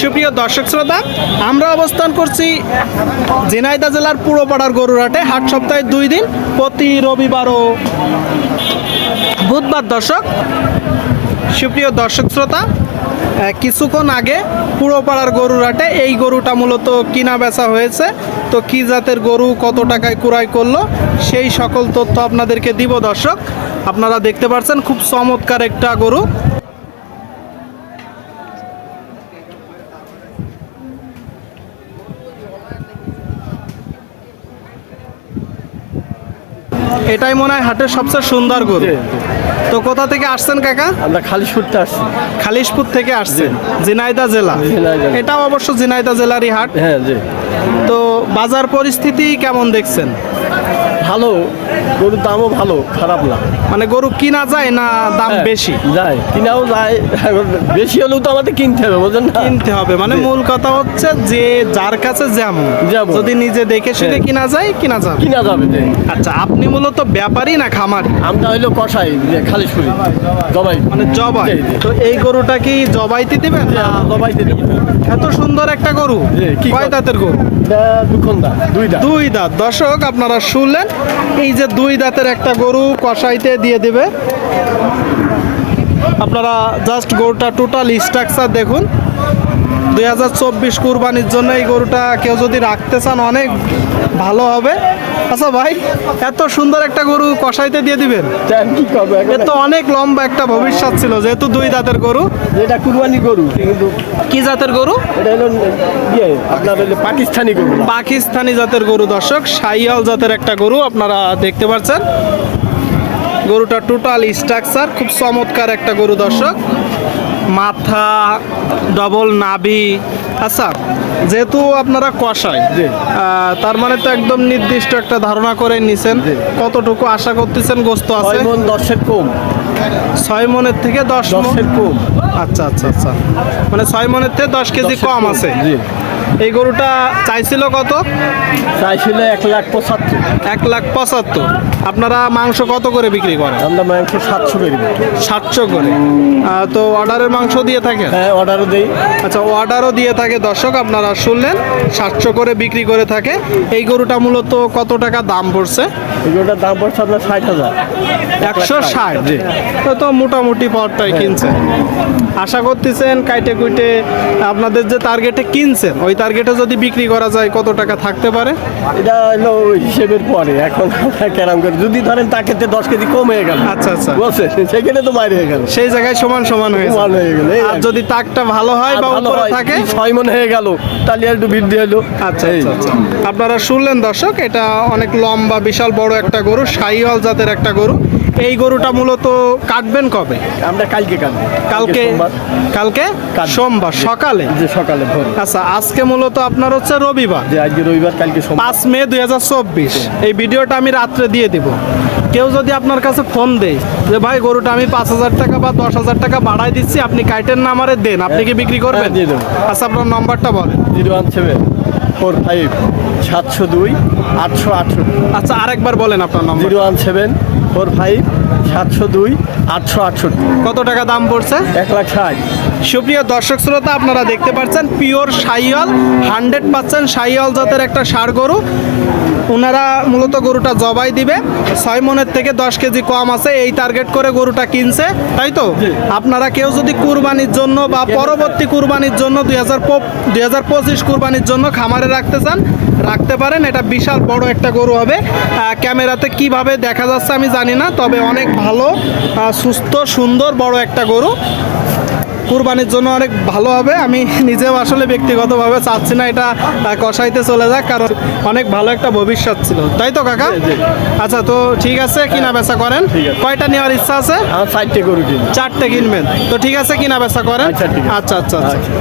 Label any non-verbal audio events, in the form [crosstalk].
সুপ্রিয় দর্শক শ্রোতা, আমরা অবস্থান করছি ঝিনাইদহ জেলার পুরোপাড়ার গরুরাটে হাট সপ্তাহে দুই দিন, প্রতি রবিবার ও বুধবার দর্শক। সুপ্রিয় দর্শক শ্রোতা কিছুক্ষণ আগে পুরোপাড়ার গরুরাটে এই গরুটা মূলত কিনা বেচা হয়েছে। তো কি জাতের গরু, কত টাকায় ক্রয় করল, সেই সকল তথ্য আপনাদেরকে দিব দর্শক। আপনারা দেখতে পাচ্ছেন খুব চমৎকার একটা গরু। এটাই মনে হয় হাটের সবচেয়ে সুন্দর গরু। তো কোথা থেকে আসছেন কাকা? আমরা খালিশপুর থেকে আসছি। খালিশপুর থেকে আসছেন। জিনাইদা জেলা। এটাও অবশ্য জিনাইদা জেলারই হাট। হ্যাঁ জি। তো বাজার পরিস্থিতি কেমন দেখছেন? ভালো গরুর দামও ভালো খারাপ না। মানে গরু কিনা যায় না দাম হ্যাঁ, বেশি? যায় কিনাও যায় বেশি হলেও তো আমাদের কিনতে হবে বুঝলেন না? কিনতে হবে মানে মূল কথা হচ্ছে যে যার কাছে যেমন। যদি নিজে দেখে শুনে হ্যাঁ। কিনা যায় কিনা যাবে। কিনা যাবে। আচ্ছা আপনি মূলত ব্যাপারই না খামারি? আমরা হইল কষাই খালিশপুরি জবাই। মানে জবাই। তো এই গরুটা কি জবাইতে দিবেন না জবাই এত সুন্দর একটা গরু? কয় দাঁতের গরু? দুখন্দা দুইটা দুই দাঁত। দর্শক আপনারা শুনলেন এই যে দুই দাঁতের একটা গরু কষাইতে দিয়ে দেবে। আপনারা জাস্ট গরুটা টোটাল স্ট্রাকচার দেখুন। দুই হাজার চব্বিশ কুরবানির জন্য এই গরুটা কেউ যদি রাখতে চান অনেক ভালো হবে। আচ্ছা ভাই এত সুন্দর একটা গরু কষাইতে দিয়ে দিবেন? চান কি করব এ এখন তো অনেক লম্বা একটা ভবিষ্যৎ ছিল যেহেতু দুই দাঁতের গরু। এটা কুরবানি গরু কিন্তু কি জাতের গরু? এটা হলো ইয়ে আপনার হলো পাকিস্তানি গরু। পাকিস্তানি জাতের গরু দর্শক। সাইয়াল জাতের একটা গরু আপনারা দেখতে পাচ্ছেন। গরুটা টোটাল স্ট্রাকচার খুব চমৎকার একটা গরু দর্শক। মাথা ডবল নাভি আচ্ছা যেহেতু আপনারা কষায় তার মানে তো একদম নির্দিষ্ট একটা ধারণা করে নিছেন। কতটুকু আশা করতেছেন গোস্ত আছে? দশের কম। ছয় মনের থেকে দশ মনের দশের কম। আচ্ছা আচ্ছা আচ্ছা। মানে ছয় মনের থেকে দশ কেজি কম আছে। জি। এই গরুটা চাইছিল কত? চাইছিল এক লাখ পঁচাত্তর। এক লাখ পঁচাত্তর। আপনারা মাংস কত করে বিক্রি করেন? আমরা মাংস সাতশো করে সাতশো করে। তো অর্ডারের মাংস দিয়ে থাকেন? হ্যাঁ অর্ডারও দিই। আচ্ছা অর্ডারও দিয়ে থাকে। দর্শক আপনারা শুনলেন সাতশো করে বিক্রি করে থাকে। এই গরুটা মূলত কত টাকা দাম পড়ছে? এই গরুটার দাম পড়ছে আপনার ষাট হাজার। একশো ষাট জি। তো তো মোটামুটি পাওয়ারটাই কিনছে আশা করতেছেন কাইটে কুইটে আপনাদের যে টার্গেটে কিনছেন ওই টার্গেটে যদি বিক্রি করা যায় কত টাকা থাকতে পারে? এটা হলো হিসেবের পরে এখন [laughs] কেরাম করে। যদি ধরেন তাকে তে দশ কেজি কম হয়ে গেল আচ্ছা আচ্ছা। বুঝছেন সেখানে তো বাইরে হয়ে গেল। সেই জায়গায় সমান সমান হয়েছে সমান হয়ে গেল, আর যদি তাকটা ভালো হয় বা উপরে থাকে? ছয় মন হয়ে গেল তাহলে একটু বৃদ্ধি হলো। আচ্ছা আচ্ছা আচ্ছা। আপনারা শুনলেন দর্শক এটা অনেক লম্বা বিশাল বড় একটা গরু শাহিওয়াল জাতের একটা গরু। এই গরুটা মূলত কাটবেন কবে? আমরা কালকে কাটবো। কালকে? কালকে সোমবার। সকালে? যে সকালে আচ্ছা আজকে মূলত আপনার হচ্ছে রবিবার। যে আজকে রবিবার কালকে পাঁচ মে দু হাজার চব্বিশ। এই ভিডিওটা আমি রাত্রে দিয়ে দিব। কেউ যদি আপনার কাছে ফোন দেয় যে ভাই গরুটা আমি পাঁচ হাজার টাকা বা দশ হাজার টাকা বাড়াই দিচ্ছি আপনি কাইটের নামারে দেন আপনি কি বিক্রি করবেন? হ্যাঁ, দিয়ে দেবো। আচ্ছা আপনার নম্বরটা বলেন। Zero one seven four five সাতশো দুই আটশো আটশো আচ্ছা আরেকবার বলেন আপনার নম্বর। Zero one seven four five সাতশো দুই আটশো আটষট্টি। কত টাকা দাম পড়ছে? এক লাখ ষাট। সুপ্রিয় দর্শক শ্রোতা আপনারা দেখতে পাচ্ছেন pure Sahiwal hundred percent Sahiwal জাতের একটা সার গরু। ওনারা মূলত গরুটা জবাই দিবে। ছয় মনের থেকে দশ কেজি কম আছে এই টার্গেট করে গরুটা কিনছে তাই তো? আপনারা কেউ যদি কুরবানির জন্য বা পরবর্তী কুরবানির জন্য দুই হাজার দুই হাজার পঁচিশ কুরবানির জন্য খামারে রাখতে চান রাখতে পারেন। এটা বিশাল বড় একটা গরু হবে। ক্যামেরাতে কীভাবে দেখা যাচ্ছে আমি জানি না তবে অনেক ভালো সুস্থ সুন্দর বড় একটা গরু। কুরবানির জন্য অনেক ভালো হবে। আমি নিজেও আসলে ব্যক্তিগতভাবে চাচ্ছি না এটা কষাইতে চলে যাক কারণ অনেক ভালো একটা ভবিষ্যৎ ছিল। তাই তো কাকা। আচ্ছা তো ঠিক আছে কিনা বেচা করেন কয়টা নেওয়ার ইচ্ছা আছে? গরু কিনি চারটে কিনবেন। তো ঠিক আছে কিনা বেচা করেন। আচ্ছা, আচ্ছা আচ্ছা আচ্ছা। আচ্ছা।